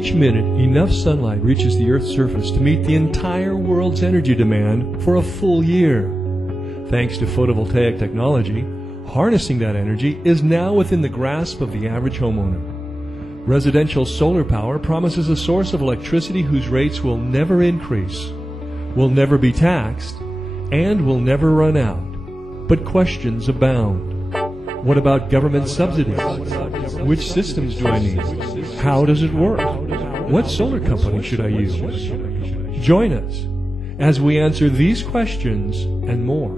Each minute, enough sunlight reaches the Earth's surface to meet the entire world's energy demand for a full year. Thanks to photovoltaic technology, harnessing that energy is now within the grasp of the average homeowner. Residential solar power promises a source of electricity whose rates will never increase, will never be taxed, and will never run out. But questions abound. What about government subsidies? Which systems do I need? How does it work? What solar company should I use? Join us as we answer these questions and more.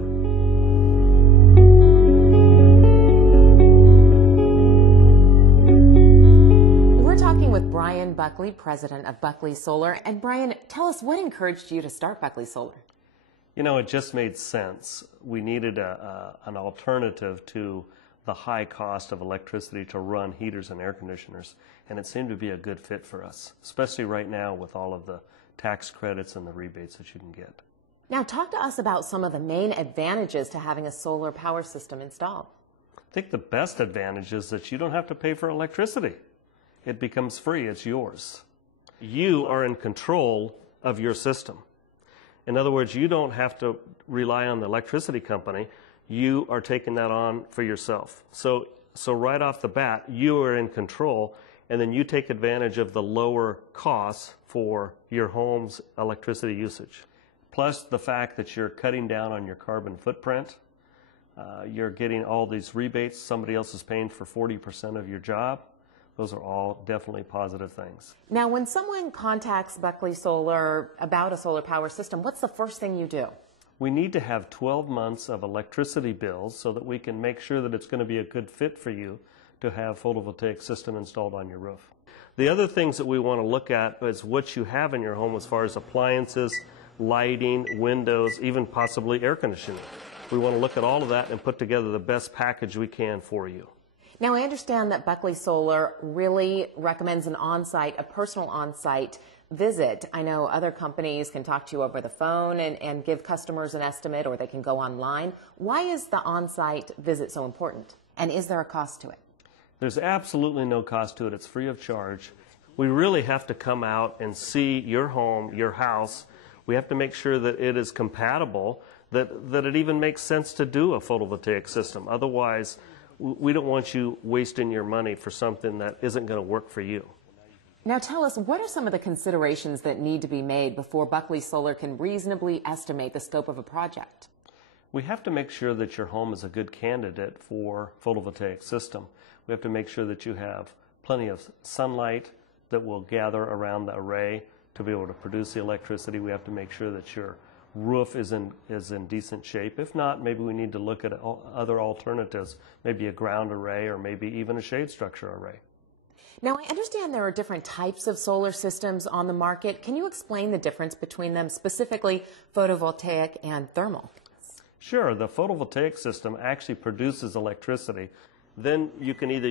We're talking with Brian Buckley, president of Buckley Solar. And Brian, tell us what encouraged you to start Buckley Solar? You know, it just made sense. We needed an alternative to the high cost of electricity to run heaters and air conditioners, and it seemed to be a good fit for us, especially right now with all of the tax credits and the rebates that you can get. Now, talk to us about some of the main advantages to having a solar power system installed. I think the best advantage is that you don't have to pay for electricity. It becomes free, it's yours. You are in control of your system. In other words, you don't have to rely on the electricity company. You are taking that on for yourself. So right off the bat, you are in control, and then you take advantage of the lower costs for your home's electricity usage. Plus the fact that you're cutting down on your carbon footprint. You're getting all these rebates. Somebody else is paying for 40% of your job. Those are all definitely positive things. Now, when someone contacts Buckley Solar about a solar power system, what's the first thing you do? We need to have 12 months of electricity bills so that we can make sure that it's going to be a good fit for you to have a photovoltaic system installed on your roof. The other things that we want to look at is what you have in your home as far as appliances, lighting, windows, even possibly air conditioning. We want to look at all of that and put together the best package we can for you. Now, I understand that Buckley Solar really recommends an on-site, a personal on-site visit. I know other companies can talk to you over the phone and give customers an estimate, or they can go online. Why is the on-site visit so important? And is there a cost to it? There's absolutely no cost to it. It's free of charge. We really have to come out and see your home, your house. We have to make sure that it is compatible, that it even makes sense to do a photovoltaic system. Otherwise, we don't want you wasting your money for something that isn't going to work for you. Now tell us, what are some of the considerations that need to be made before Buckley Solar can reasonably estimate the scope of a project? We have to make sure that your home is a good candidate for photovoltaic system. We have to make sure that you have plenty of sunlight that will gather around the array to be able to produce the electricity. We have to make sure that your roof is in decent shape. If not, maybe we need to look at other alternatives, maybe a ground array or maybe even a shade structure array. Now, I understand there are different types of solar systems on the market. Can you explain the difference between them, specifically photovoltaic and thermal? Sure. The photovoltaic system actually produces electricity. Then you can either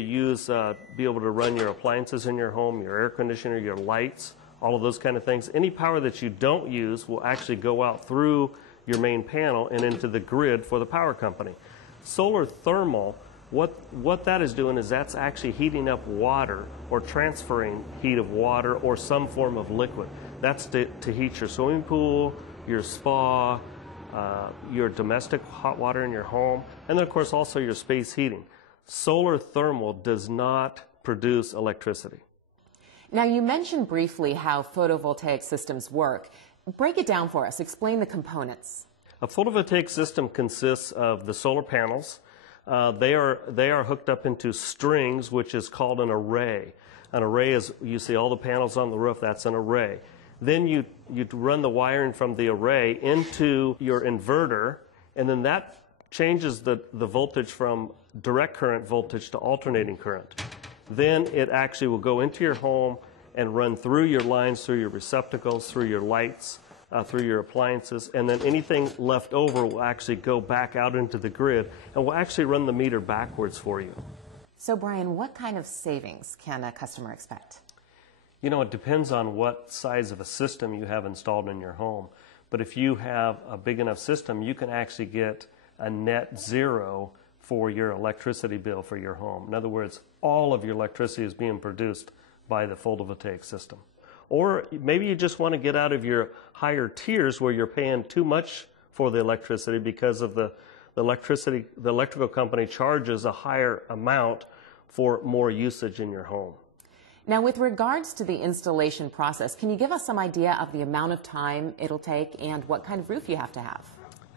be able to run your appliances in your home, your air conditioner, your lights, all of those kind of things. Any power that you don't use will actually go out through your main panel and into the grid for the power company. Solar thermal, what that is doing is that's actually heating up water or transferring heat of water or some form of liquid. That's to heat your swimming pool, your spa, your domestic hot water in your home, and then of course also your space heating. Solar thermal does not produce electricity. Now, you mentioned briefly how photovoltaic systems work. Break it down for us. Explain the components. A photovoltaic system consists of the solar panels. They are hooked up into strings, which is called an array. An array is, you see all the panels on the roof, that's an array. Then you run the wiring from the array into your inverter, and then that changes the voltage from direct current voltage to alternating current. Then it actually will go into your home and run through your lines, through your receptacles, through your lights, through your appliances, and then anything left over will actually go back out into the grid and will actually run the meter backwards for you. So, Brian, what kind of savings can a customer expect? You know, it depends on what size of a system you have installed in your home. But if you have a big enough system, you can actually get a net zero for your electricity bill for your home. In other words, all of your electricity is being produced buy the photovoltaic system. Or maybe you just want to get out of your higher tiers where you're paying too much for the electricity because of the electrical company charges a higher amount for more usage in your home. Now, with regards to the installation process, can you give us some idea of the amount of time it'll take and what kind of roof you have to have?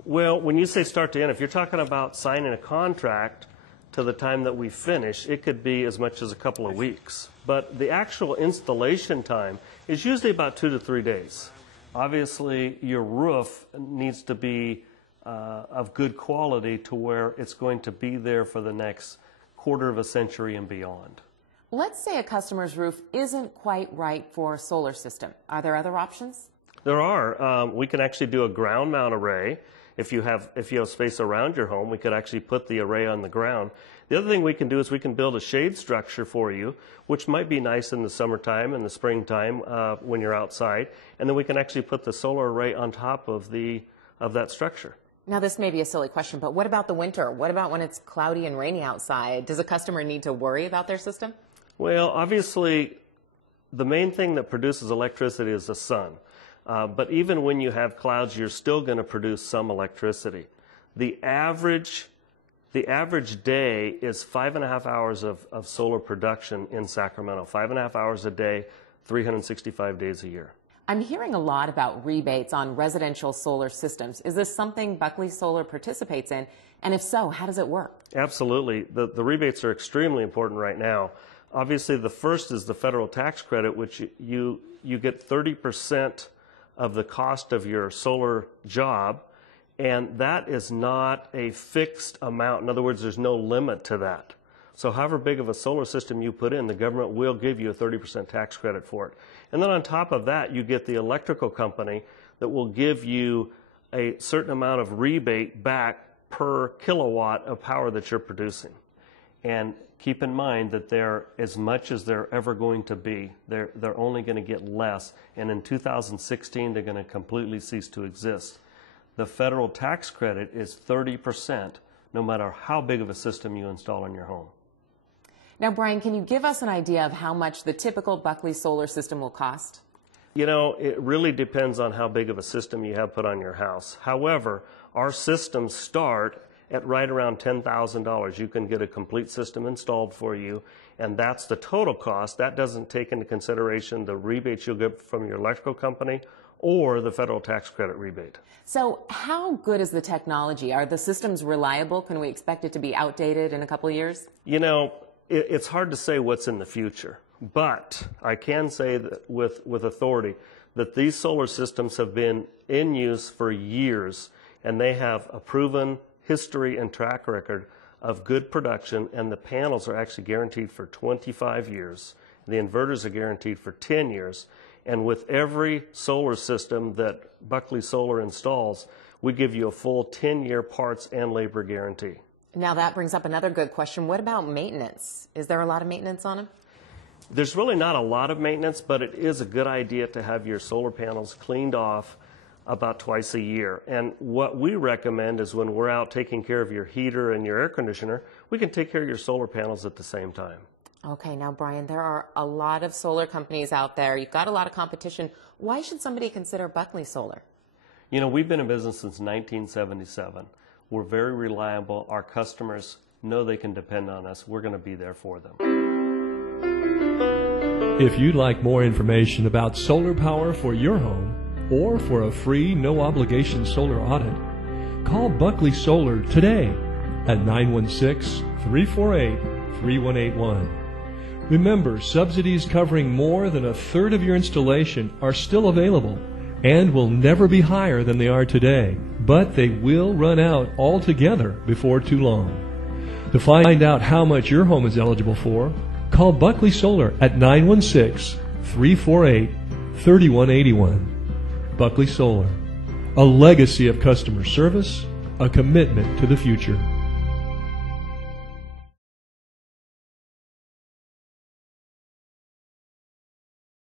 Well, when you say start to end, if you're talking about signing a contract to the time that we finish, it could be as much as a couple of weeks. But the actual installation time is usually about 2 to 3 days. Obviously, your roof needs to be of good quality to where it's going to be there for the next quarter of a century and beyond. Let's say a customer's roof isn't quite right for a solar system. Are there other options? There are. We can actually do a ground mount array. If you have space around your home, we could actually put the array on the ground. The other thing we can do is we can build a shade structure for you, which might be nice in the summertime and the springtime when you're outside. And then we can actually put the solar array on top of that structure. Now, this may be a silly question, but what about the winter? What about when it's cloudy and rainy outside? Does a customer need to worry about their system? Well, obviously, the main thing that produces electricity is the sun. But even when you have clouds, you're still going to produce some electricity. The average day is 5.5 hours of solar production in Sacramento. 5.5 hours a day, 365 days a year. I'm hearing a lot about rebates on residential solar systems. Is this something Buckley Solar participates in? And if so, how does it work? Absolutely. The rebates are extremely important right now. Obviously, the first is the federal tax credit, which you get 30% of the cost of your solar job, and that is not a fixed amount. In other words, there's no limit to that. So however big of a solar system you put in, the government will give you a 30% tax credit for it. And then on top of that, you get the electrical company that will give you a certain amount of rebate back per kilowatt of power that you're producing. And keep in mind that they're, as much as they're ever going to be, they're only going to get less. And in 2016, they're going to completely cease to exist. The federal tax credit is 30%, no matter how big of a system you install in your home. Now, Brian, can you give us an idea of how much the typical Buckley Solar system will cost? You know, it really depends on how big of a system you have put on your house. However, our systems start at right around $10,000. You can get a complete system installed for you, and that's the total cost. That doesn't take into consideration the rebates you'll get from your electrical company or the federal tax credit rebate. So how good is the technology? Are the systems reliable? Can we expect it to be outdated in a couple of years? You know, it's hard to say what's in the future, but I can say that with authority that these solar systems have been in use for years, and they have a proven history and track record of good production, and the panels are actually guaranteed for 25 years. The inverters are guaranteed for 10 years. And with every solar system that Buckley Solar installs, we give you a full 10-year parts and labor guarantee. Now that brings up another good question. What about maintenance? Is there a lot of maintenance on them? There's really not a lot of maintenance, but it is a good idea to have your solar panels cleaned off about twice a year. And what we recommend is when we're out taking care of your heater and your air conditioner, we can take care of your solar panels at the same time. Okay, now Brian, there are a lot of solar companies out there. You've got a lot of competition. Why should somebody consider Buckley Solar? You know, we've been in business since 1977. We're very reliable. Our customers know they can depend on us. We're going to be there for them. If you'd like more information about solar power for your home or for a free, no-obligation solar audit, call Buckley Solar today at 916-348-3181. Remember, subsidies covering more than a third of your installation are still available and will never be higher than they are today, but they will run out altogether before too long. To find out how much your home is eligible for, call Buckley Solar at 916-348-3181. Buckley Solar, a legacy of customer service, a commitment to the future.